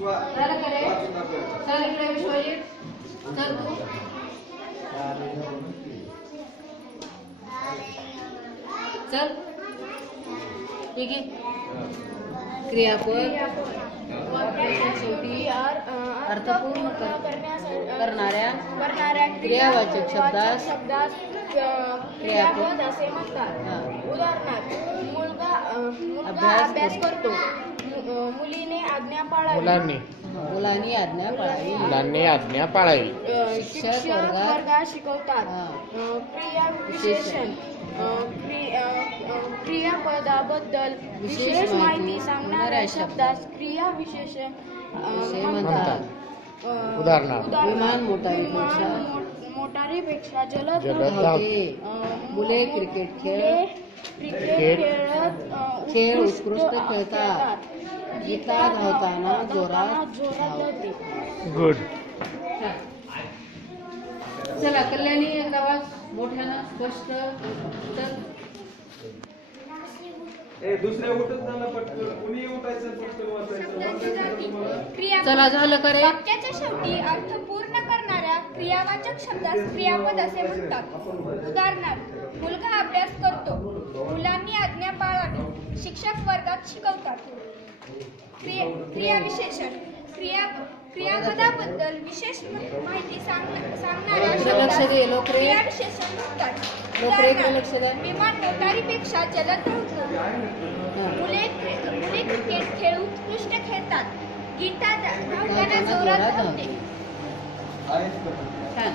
झालं का रे? चल इकडे विश्वजित, चल तू. चल ठीक आहे. क्रियापद वाक्याच्या शेवटी अर्थपूर्ण करणाऱ्या क्रियावाचक शब्दास क्रियापद असे म्हणतात. उदाहरणार्थ, मुलगा अभ्यास करतो. मुलीने आज्ञा पाळावी. मुलांनी आज्ञा पाळावी. शिक्षक वर्गात शिकवतात. क्रिया विशेषण क्रियापदाबद्दल विशेष माहिती सांगणाऱ्या शब्दास क्रिया विशेषण म्हणतात. उदाहरणार्थ, विमान मोटारीपेक्षा जलद धावते. मुले क्रिकेट खेळ उत्कृष्ट खेळतात. गीता धावताना जोरात धावते. गुड. चला कल्याणी एकदा वाच मोठ्यानं स्पष्ट. चल दुसऱ्या उठत झालं पटकन, कुणी उठायचं पटकन वाचायचं. चला झालं का रे? वाक्याच्या शेवटी अर्थ पूर्ण करणाऱ्या क्रियावाचक शब्दास क्रियापद असे म्हणतात. उदाहरणार्थ, मुलगा अभ्यास करतो. मुलांनी आज्ञा पाळावी. शिक्षक वर्गात शिकवतात. क्रियाविशेषण क्रियापदाबद्दल विशेष माहिती सांगणाऱ्या शब्दास क्रियाविशेषण म्हणतात. उदाहरणार्थ, विमान मोटारीपेक्षा जलद धावतो. मुले क्रिकेट खेळ उत्कृष्ट खेळतात. गीता धावताना जोरात धावते. छान.